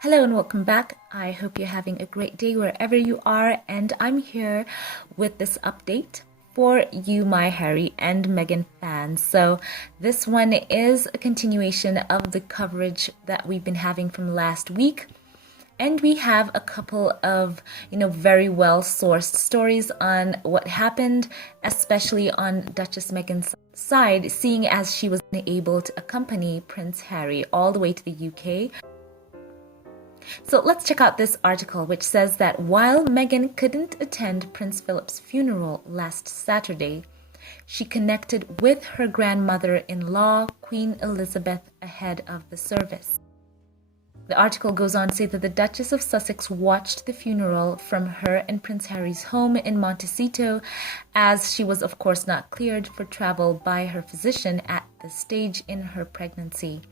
Hello and welcome back. I hope you're having a great day wherever you are, and I'm here with this update for you, my Harry and Meghan fans. So this one is a continuation of the coverage that we've been having from last week. And we have a couple of, very well sourced stories on what happened, especially on Duchess Meghan's side, seeing as she was able to accompany Prince Harry all the way to the UK. So let's check out this article, which says that while Meghan couldn't attend Prince Philip's funeral last Saturday, she connected with her grandmother-in-law, Queen Elizabeth, ahead of the service. The article goes on to say that the Duchess of Sussex watched the funeral from her and Prince Harry's home in Montecito, as she was of course not cleared for travel by her physician at this stage in her pregnancy.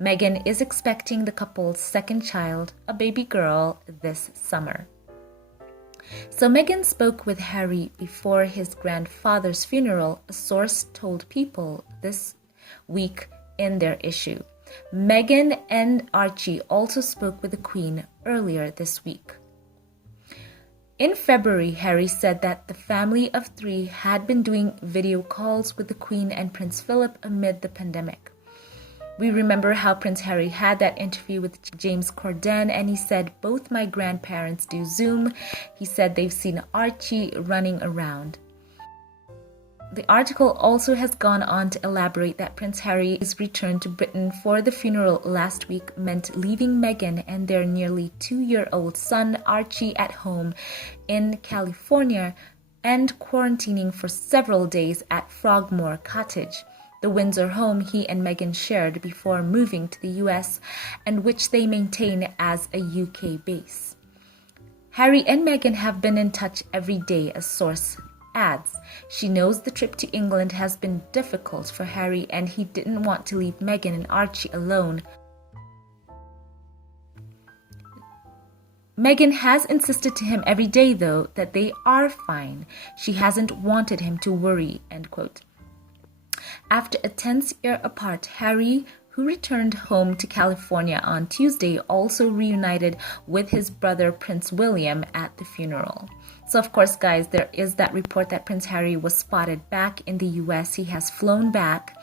Meghan is expecting the couple's second child, a baby girl, this summer. So Meghan spoke with Harry before his grandfather's funeral, a source told People this week in their issue. Meghan and Archie also spoke with the Queen earlier this week. In February, Harry said that the family of three had been doing video calls with the Queen and Prince Philip amid the pandemic. We remember how Prince Harry had that interview with James Corden, and he said, "Both my grandparents do Zoom." He said they've seen Archie running around. The article also has gone on to elaborate that Prince Harry's return to Britain for the funeral last week meant leaving Meghan and their nearly 2-year-old son Archie at home in California and quarantining for several days at Frogmore Cottage, the Windsor home he and Meghan shared before moving to the US, and which they maintain as a UK base. Harry and Meghan have been in touch every day, a source adds. She knows the trip to England has been difficult for Harry, and he didn't want to leave Meghan and Archie alone. Meghan has insisted to him every day, though, that they are fine. She hasn't wanted him to worry, end quote. After a tense year apart, Harry, who returned home to California on Tuesday, also reunited with his brother Prince William at the funeral. So of course, guys, there is that report that Prince Harry was spotted back in the US. He has flown back.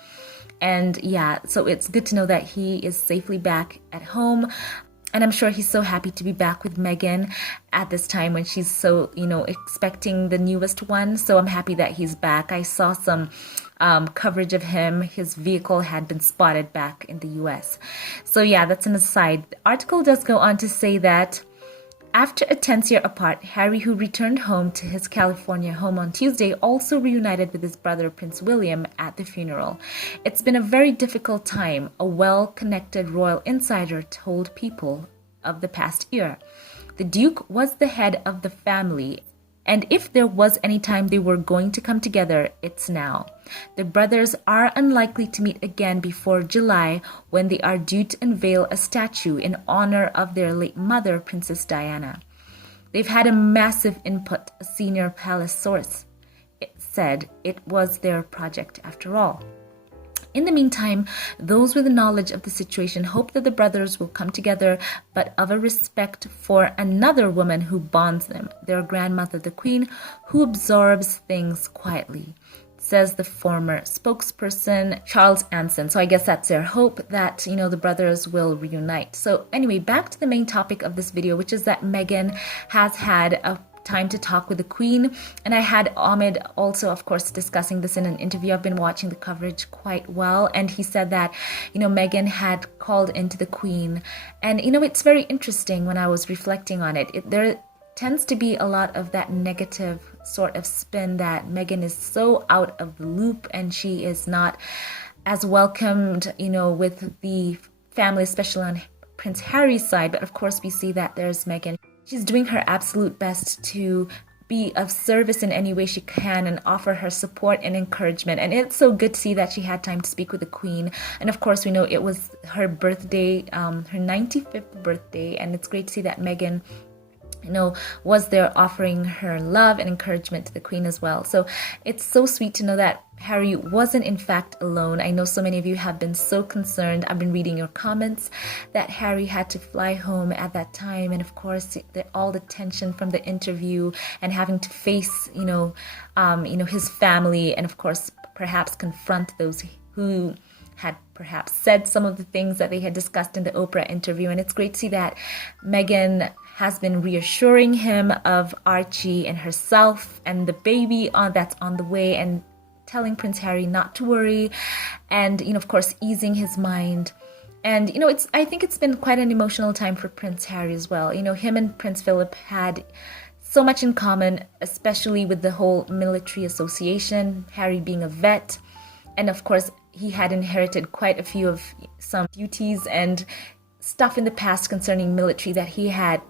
And yeah, so it's good to know that he is safely back at home. And I'm sure he's so happy to be back with Meghan at this time when she's so, expecting the newest one. So I'm happy that he's back. I saw some coverage of him. His vehicle had been spotted back in the US. So yeah, that's an aside. The article does go on to say that after a tense year apart, Harry, who returned home to his California home on Tuesday, also reunited with his brother Prince William at the funeral. "It's been a very difficult time," a well-connected royal insider told People of the past year. The Duke was the head of the family, and if there was any time they were going to come together, it's now. The brothers are unlikely to meet again before July, when they are due to unveil a statue in honor of their late mother, Princess Diana. They've had a massive input, a senior palace source said. It was their project after all. In the meantime, those with knowledge of the situation hope that the brothers will come together, but of a respect for another woman who bonds them, their grandmother, the Queen, who absorbs things quietly, says the former spokesperson, Charles Anson. So I guess that's their hope that, the brothers will reunite. So anyway, back to the main topic of this video, which is that Meghan has had a time to talk with the Queen, and I had Ahmed also, of course, discussing this in an interview. I've been watching the coverage quite well, and he said that Meghan had called into the Queen, and it's very interesting when I was reflecting on it. There tends to be a lot of that negative sort of spin that Meghan is so out of the loop and she is not as welcomed with the family, especially on Prince Harry's side. But of course we see that there's Meghan. She's doing her absolute best to be of service in any way she can and offer her support and encouragement. And it's so good to see that she had time to speak with the Queen. And of course, we know it was her birthday, her 95th birthday. And it's great to see that Meghan was there offering her love and encouragement to the Queen as well. So it's so sweet to know that Harry wasn't in fact alone. I know so many of you have been so concerned. I've been reading your comments that Harry had to fly home at that time, and of course all the tension from the interview and having to face his family, and of course perhaps confront those who had perhaps said some of the things that they had discussed in the Oprah interview. And it's great to see that Meghan has been reassuring him of Archie and herself and the baby that's on the way, and telling Prince Harry not to worry, and of course easing his mind. And I think it's been quite an emotional time for Prince Harry as well. Him and Prince Philip had so much in common, especially with the whole military association, Harry being a vet, and of course he had inherited quite a few of some duties and stuff in the past concerning military that he had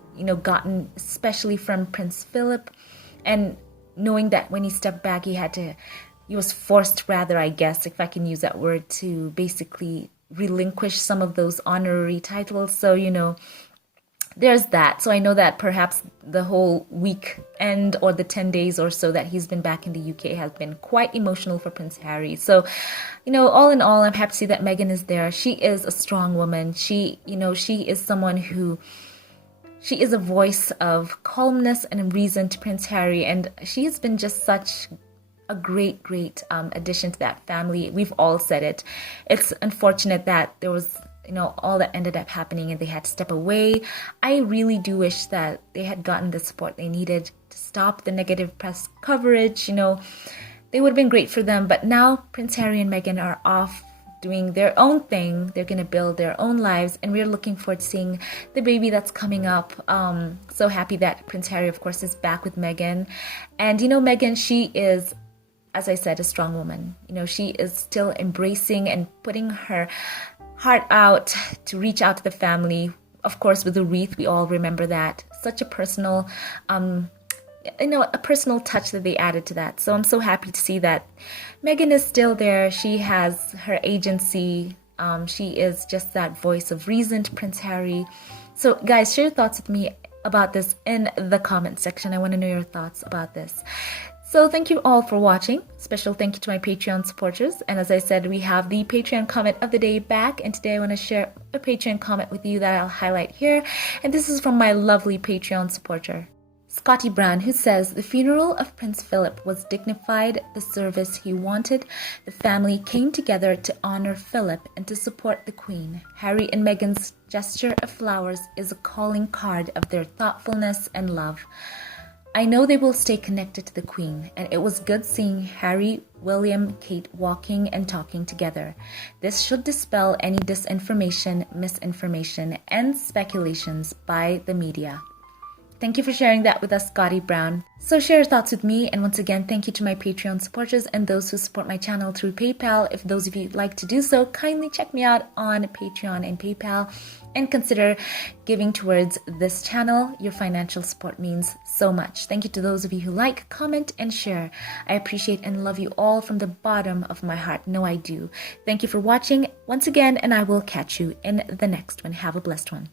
gotten, especially from Prince Philip. And knowing that when he stepped back, he was forced, rather, I guess, if I can use that word, to basically relinquish some of those honorary titles. So, there's that. So I know that perhaps the whole weekend or the 10 days or so that he's been back in the UK has been quite emotional for Prince Harry. So, all in all, I'm happy to see that Meghan is there. She is a strong woman. She is someone who, she is a voice of calmness and reason to Prince Harry. And she has been just such a great addition to that family. We've all said it. It's unfortunate that there was all that ended up happening and they had to step away. I really do wish that they had gotten the support they needed to stop the negative press coverage. They would have been great for them. But now Prince Harry and Meghan are off doing their own thing. They're going to build their own lives, and we're looking forward to seeing the baby that's coming up. So happy that Prince Harry, of course, is back with Meghan. And Meghan, she is, as I said, a strong woman. She is still embracing and putting her heart out to reach out to the family. Of course, with the wreath, we all remember that. Such a personal, a personal touch that they added to that. So I'm so happy to see that Meghan is still there. She has her agency. She is just that voice of reason to Prince Harry. So guys, share your thoughts with me about this in the comment section. I want to know your thoughts about this. So thank you all for watching. Special thank you to my Patreon supporters. And as I said, we have the Patreon comment of the day back. And today I want to share a Patreon comment with you that I'll highlight here. And this is from my lovely Patreon supporter, Scotty Brown, who says, the funeral of Prince Philip was dignified, the service he wanted. The family came together to honor Philip and to support the Queen. Harry and Meghan's gesture of flowers is a calling card of their thoughtfulness and love. I know they will stay connected to the Queen, and it was good seeing Harry, William, Kate walking and talking together. This should dispel any disinformation, misinformation, and speculations by the media. Thank you for sharing that with us, Scotty Brown. So share your thoughts with me, and once again, thank you to my Patreon supporters and those who support my channel through PayPal. If those of you would like to do so, kindly check me out on Patreon and PayPal, and consider giving towards this channel. Your financial support means so much. Thank you to those of you who like, comment, and share. I appreciate and love you all from the bottom of my heart. No, I do. Thank you for watching once again, and I will catch you in the next one. Have a blessed one.